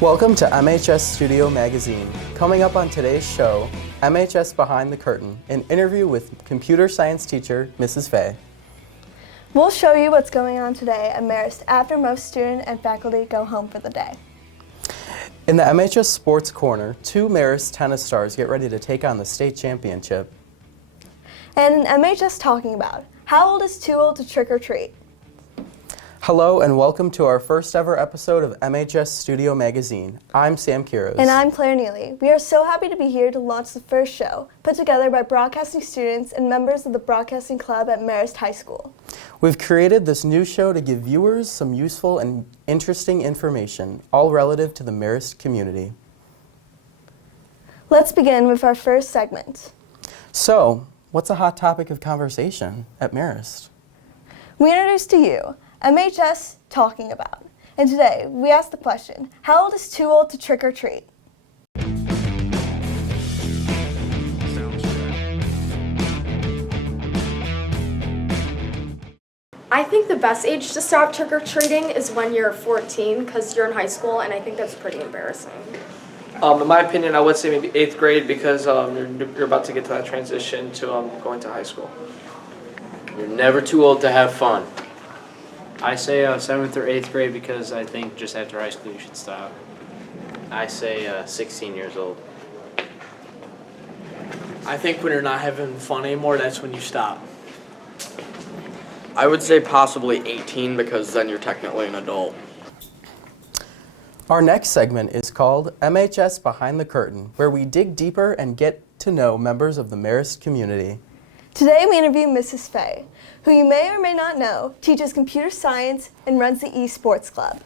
Welcome to MHS Studio Magazine. Coming up on today's show, MHS Behind the Curtain, an interview with computer science teacher, Mrs. Fay. We'll show you what's going on today at Marist after most student and faculty go home for the day. In the MHS Sports Corner, 2 Marist tennis stars get ready to take on the state championship. And MHS Talking About, how old is too old to trick or treat? Hello and welcome to our first ever episode of MHS Studio Magazine. I'm Sam Quiroz. And I'm Claire Neely. We are so happy to be here to launch the first show, put together by broadcasting students and members of the Broadcasting Club at Marist High School. We've created this new show to give viewers some useful and interesting information, all relative to the Marist community. Let's begin with our first segment. So, what's a hot topic of conversation at Marist? We introduce to you MHS Talking About. And today, we ask the question, how old is too old to trick or treat? I think the best age to stop trick-or-treating is when you're 14 because you're in high school, and I think that's pretty embarrassing. In my opinion, I would say maybe 8th grade because you're about to get to that transition to going to high school. You're never too old to have fun. I say 7th or 8th grade because I think just after high school you should stop. I say 16 years old. I think when you're not having fun anymore, that's when you stop. I would say possibly 18 because then you're technically an adult. Our next segment is called MHS Behind the Curtain, where we dig deeper and get to know members of the Marist community. Today we interview Mrs. Fay, who you may or may not know teaches computer science and runs the eSports Club.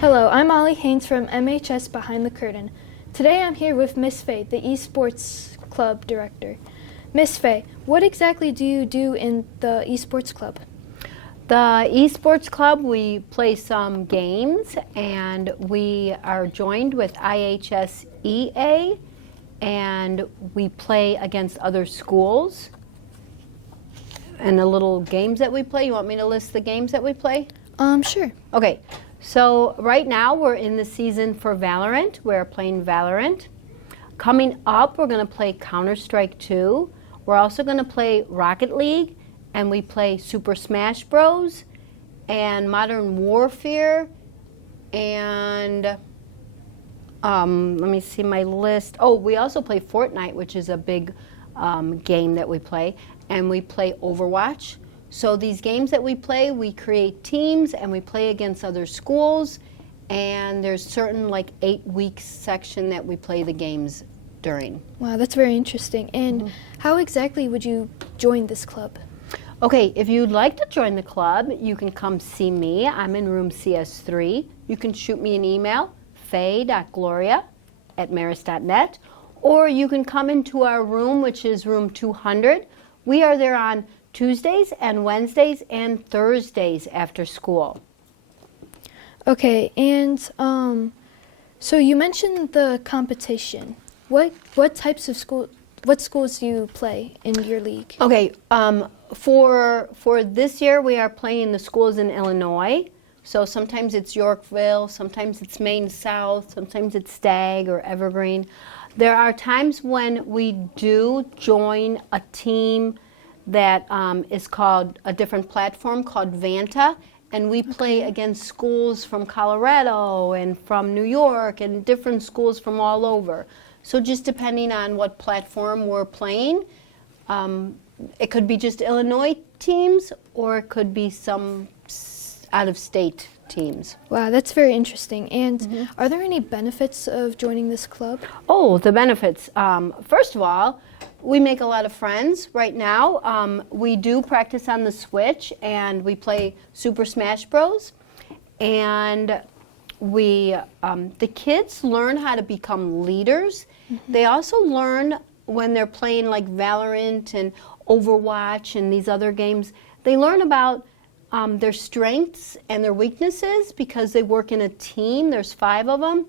Hello, I'm Haynes from MHS Behind the Curtain. Today I'm here with Miss Fay, the eSports Club director. Miss Fay, what exactly do you do in the eSports Club? The eSports Club, we play some games, and we are joined with IHS EA, and we play against other schools. And the little games that we play, you want me to list the games that we play? Sure. Okay, so right now we're in the season for Valorant. We're playing Valorant. Coming up, we're going to play Counter-Strike 2. We're also going to play Rocket League. And we play Super Smash Bros. And Modern Warfare, and let me see my list. Oh, we also play Fortnite, which is a big game that we play, and we play Overwatch. So these games that we play, we create teams and we play against other schools, and there's certain 8-week section that we play the games during. Wow, that's very interesting. And how exactly would you join this club? Okay, if you'd like to join the club, you can come see me. I'm in room CS3. You can shoot me an email, fay.gloria@marist.net, or you can come into our room, which is room 200. We are there on Tuesdays and Wednesdays and Thursdays after school. Okay, and so you mentioned the competition. What types of what schools do you play in your league? Okay, for this year we are playing the schools in Illinois. So sometimes it's Yorkville, sometimes it's Maine South, sometimes it's Stagg or Evergreen. There are times when we do join a team that is called a different platform called Vanta, and we play against schools from Colorado and from New York and different schools from all over. So just depending on what platform we're playing, it could be just Illinois teams, or it could be some out-of-state teams. Wow, that's very interesting. And are there any benefits of joining this club? Oh, the benefits. First of all, we make a lot of friends right now. We do practice on the Switch, and we play Super Smash Bros. And the kids learn how to become leaders. They also learn when they're playing like Valorant and Overwatch and these other games, they learn about their strengths and their weaknesses because they work in a team. There's 5 of them.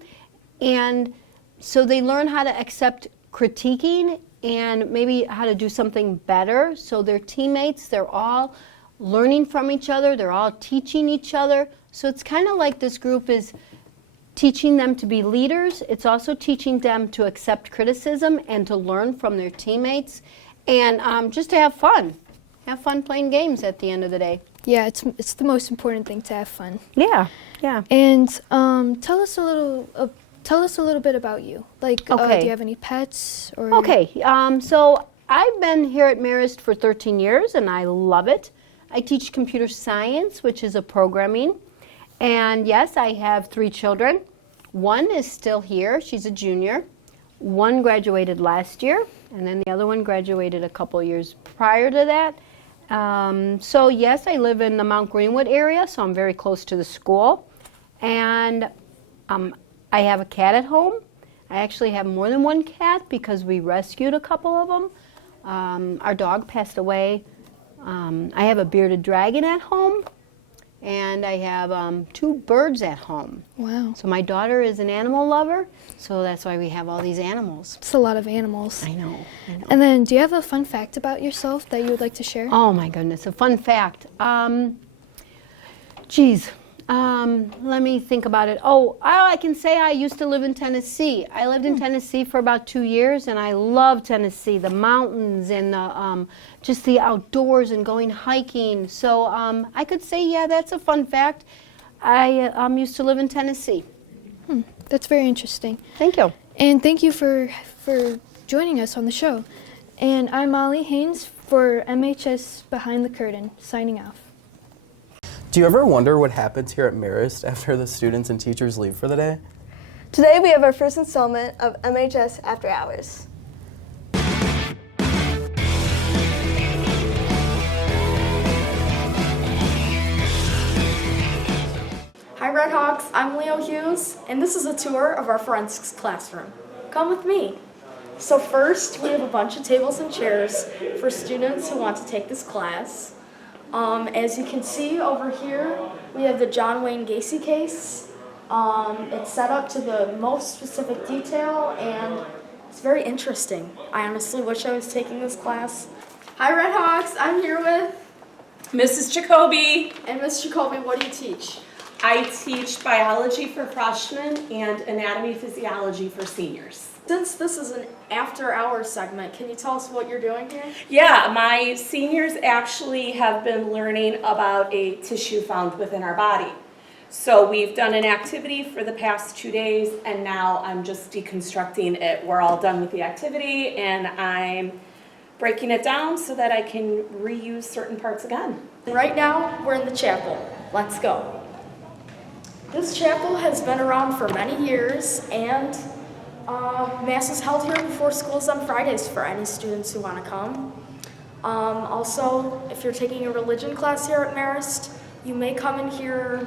And so they learn how to accept critiquing and maybe how to do something better. So their teammates, they're all learning from each other, they're all teaching each other. So it's kind of like this group is teaching them to be leaders. It's also teaching them to accept criticism and to learn from their teammates, and just to have fun. Have fun playing games at the end of the day. Yeah, it's the most important thing to have fun. Yeah, yeah. And tell us a little bit about you. Like, Okay. do you have any pets? Or Okay, so I've been here at Marist for 13 years, and I love it. I teach computer science, which is a programming. And yes, I have 3 children. One is still here. She's a junior. One graduated last year, and then the other one graduated a couple years prior to that. So yes, I live in the Mount Greenwood area, so I'm very close to the school. And I have a cat at home. I actually have more than one cat because we rescued a couple of them. Our dog passed away. I have a bearded dragon at home, and I have 2 birds at home. Wow. So my daughter is an animal lover, so that's why we have all these animals. It's a lot of animals. I know. And then, do you have a fun fact about yourself that you would like to share? Oh my goodness, a fun fact. Let me think about it. I can say I used to live in Tennessee. I lived in Tennessee for about 2 years, and I love Tennessee, the mountains and just the outdoors and going hiking. So I could say, yeah, that's a fun fact. I used to live in Tennessee. That's very interesting. Thank you. And thank you for joining us on the show. And I'm Molly Haynes for MHS Behind the Curtain, signing off. Do you ever wonder what happens here at Marist after the students and teachers leave for the day? Today we have our first installment of MHS After Hours. Hi Red Hawks, I'm Leo Hughes, and this is a tour of our forensics classroom. Come with me. So first, we have a bunch of tables and chairs for students who want to take this class. As you can see over here, we have the John Wayne Gacy case. It's set up to the most specific detail, and it's very interesting. I honestly wish I was taking this class. Hi Red Hawks, I'm here with Mrs. Jacoby. And Ms. Jacoby, what do you teach? I teach biology for freshmen and anatomy physiology for seniors. Since this is an after-hours segment, can you tell us what you're doing here? Yeah, my seniors actually have been learning about a tissue found within our body. So we've done an activity for the past 2 days, and now I'm just deconstructing it. We're all done with the activity, and I'm breaking it down so that I can reuse certain parts again. Right now, we're in the chapel. Let's go. This chapel has been around for many years, and Mass is held here before schools on Fridays for any students who want to come. Also, if you're taking a religion class here at Marist, you may come in here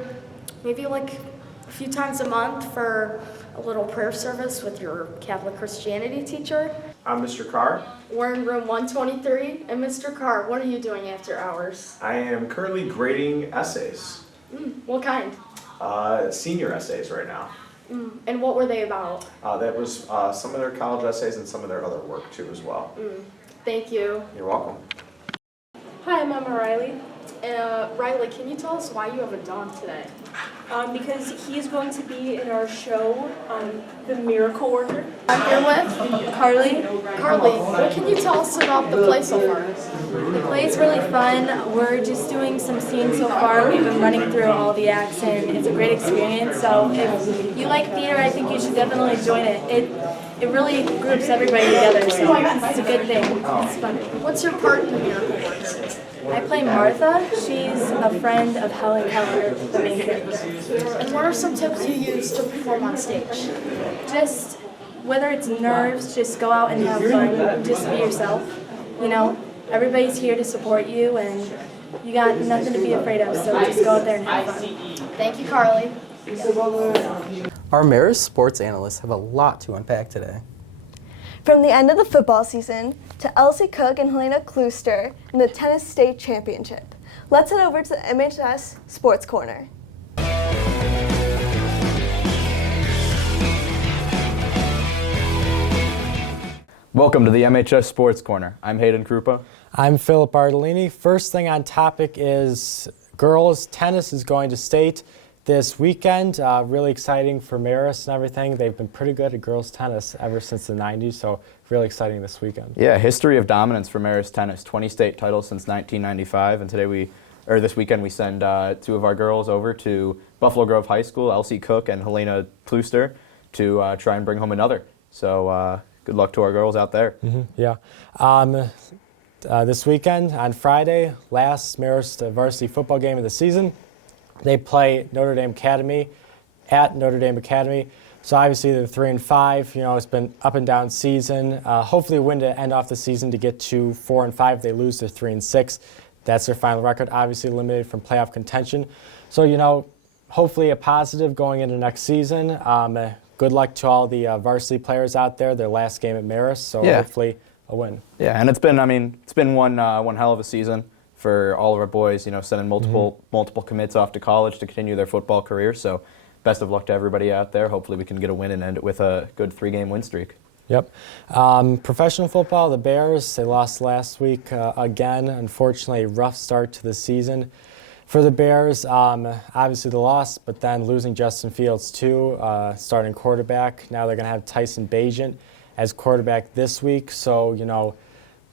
maybe like a few times a month for a little prayer service with your Catholic Christianity teacher. I'm Mr. Carr. We're in room 123, and Mr. Carr, what are you doing after hours? I am currently grading essays, What kind? senior essays right now. And what were they about? That was some of their college essays and some of their other work too as well. Thank you. You're welcome. Hi, I'm Emma Riley. Riley, can you tell us why you have a dog today? Because he's going to be in our show, The Miracle Worker. I'm here with Carly. Carly, what can you tell us about the play so far? The play is really fun. We're just doing some scenes so far. We've been running through all the acts, and it's a great experience. So if you like theater, I think you should definitely join it. It really groups everybody together, so it's a good thing. It's fun. What's your part in the Miracle Worker? I play Martha. She's a friend of Helen Keller, the main character. And what are some tips you use to perform on stage? Just, whether it's nerves, just go out and have fun. Just be yourself. You know, everybody's here to support you, and you got nothing to be afraid of, so just go out there and have fun. Thank you, Carly. Our Marist sports analysts have a lot to unpack today. From the end of the football season to Elsie Cook and Helena Klooster in the Tennis State Championship, let's head over to the MHS Sports Corner. Welcome to the MHS Sports Corner. I'm Hayden Krupa. I'm Philip Bartolini. First thing on topic is girls tennis is going to state this weekend. Really exciting for Marist and everything. They've been pretty good at girls tennis ever since the 90s, so really exciting this weekend. Yeah, history of dominance for Marist tennis. 20 state titles since 1995, and this weekend we send two of our girls over to Buffalo Grove High School, Elsie Cook and Helena Pluster, to try and bring home another. So good luck to our girls out there. Yeah. This weekend, on Friday, last Marist varsity football game of the season, they play Notre Dame Academy at Notre Dame Academy. So obviously they're 3-5. You know, it's been up and down season. Hopefully a win to end off the season to get to 4-5. They lose to 3-6. That's their final record. Obviously eliminated from playoff contention. So, you know, hopefully a positive going into next season. Good luck to all the varsity players out there. Their last game at Marist. So hopefully a win. Yeah, and it's been one hell of a season for all of our boys. You know, sending multiple commits off to college to continue their football career. So best of luck to everybody out there. Hopefully we can get a win and end it with a good 3-game win streak. Yep. Professional football, the Bears, they lost last week again. Unfortunately, a rough start to the season for the Bears. Obviously the loss, but then losing Justin Fields too, starting quarterback. Now they're going to have Tyson Bagent as quarterback this week. So, you know,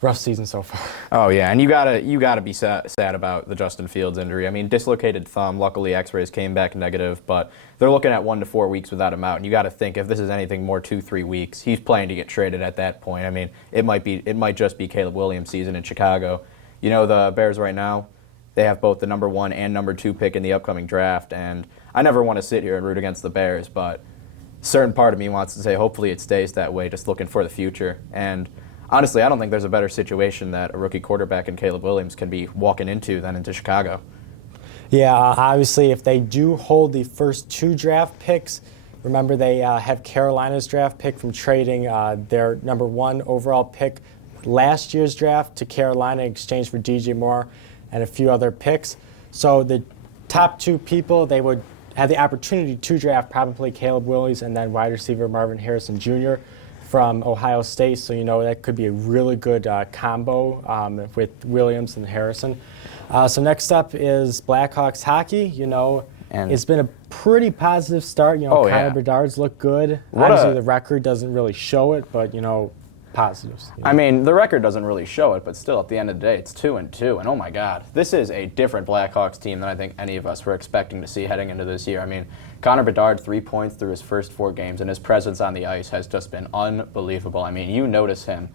rough season so far. Oh yeah, and you gotta be sad about the Justin Fields injury. I mean, dislocated thumb. Luckily, X-rays came back negative, but they're looking at 1 to 4 weeks without him out. And you got to think if this is anything more 2-3 weeks, he's playing to get traded at that point. I mean, it might just be Caleb Williams' season in Chicago. You know, the Bears right now, they have both the number 1 and number 2 pick in the upcoming draft. And I never want to sit here and root against the Bears, but a certain part of me wants to say hopefully it stays that way. Just looking for the future. And honestly, I don't think there's a better situation that a rookie quarterback in Caleb Williams can be walking into than into Chicago. Yeah, obviously, if they do hold the first 2 draft picks, remember they have Carolina's draft pick from trading their number 1 overall pick last year's draft to Carolina in exchange for DJ Moore and a few other picks. So the top 2 people, they would have the opportunity to draft probably Caleb Williams and then wide receiver Marvin Harrison Jr. from Ohio State, so you know that could be a really good combo with Williams and Harrison. So next up is Blackhawks hockey. You know, it's been a pretty positive start. You know, Connor Bedard's look good. Obviously, the record doesn't really show it, but you know, positives. You know? I mean, the record doesn't really show it, but still, at the end of the day, it's 2-2, and oh my God, this is a different Blackhawks team than I think any of us were expecting to see heading into this year. I mean, Connor Bedard, 3 points through his first 4 games, and his presence on the ice has just been unbelievable. I mean, you notice him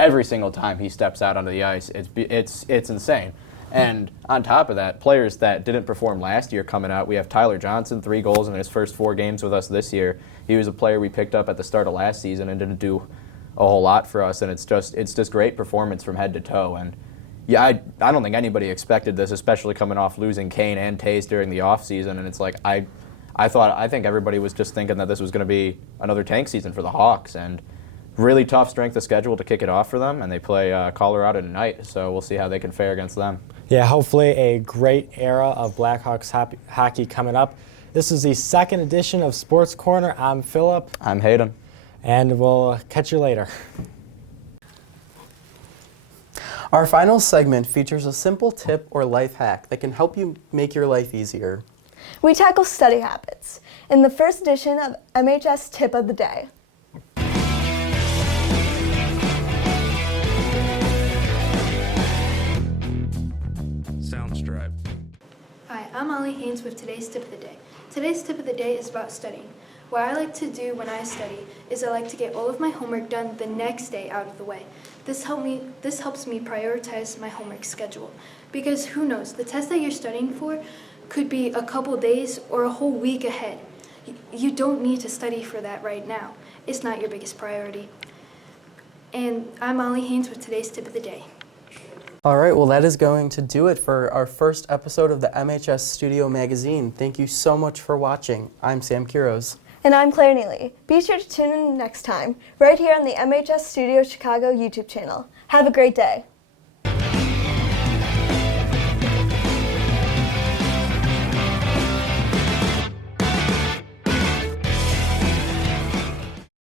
every single time he steps out onto the ice. It's insane. And on top of that, players that didn't perform last year coming out, we have Tyler Johnson, 3 goals in his first 4 games with us this year. He was a player we picked up at the start of last season and didn't do a whole lot for us, and it's just great performance from head to toe. And yeah, I don't think anybody expected this, especially coming off losing Kane and Tays during the offseason. And it's like I think everybody was just thinking that this was going to be another tank season for the Hawks, and really tough strength of schedule to kick it off for them, and they play Colorado tonight, so we'll see how they can fare against them. Yeah, hopefully a great era of Blackhawks hockey coming up. This is the 2nd edition of Sports Corner. I'm Philip. I'm Hayden. And we'll catch you later. Our final segment features a simple tip or life hack that can help you make your life easier. We tackle study habits in the 1st edition of MHS Tip of the Day. Soundstripe. Hi, I'm Ollie Haynes with today's tip of the day. Today's tip of the day is about studying. What I like to do when I study is I like to get all of my homework done the next day out of the way. This helps me prioritize my homework schedule, because who knows, the test that you're studying for could be a couple days or a whole week ahead. You don't need to study for that right now. It's not your biggest priority. And I'm Ollie Haynes with today's tip of the day. All right, well, that is going to do it for our first episode of the MHS Studio Magazine. Thank you so much for watching. I'm Sam Quiroz. And I'm Claire Neely. Be sure to tune in next time, right here on the MHS Studio Chicago YouTube channel. Have a great day.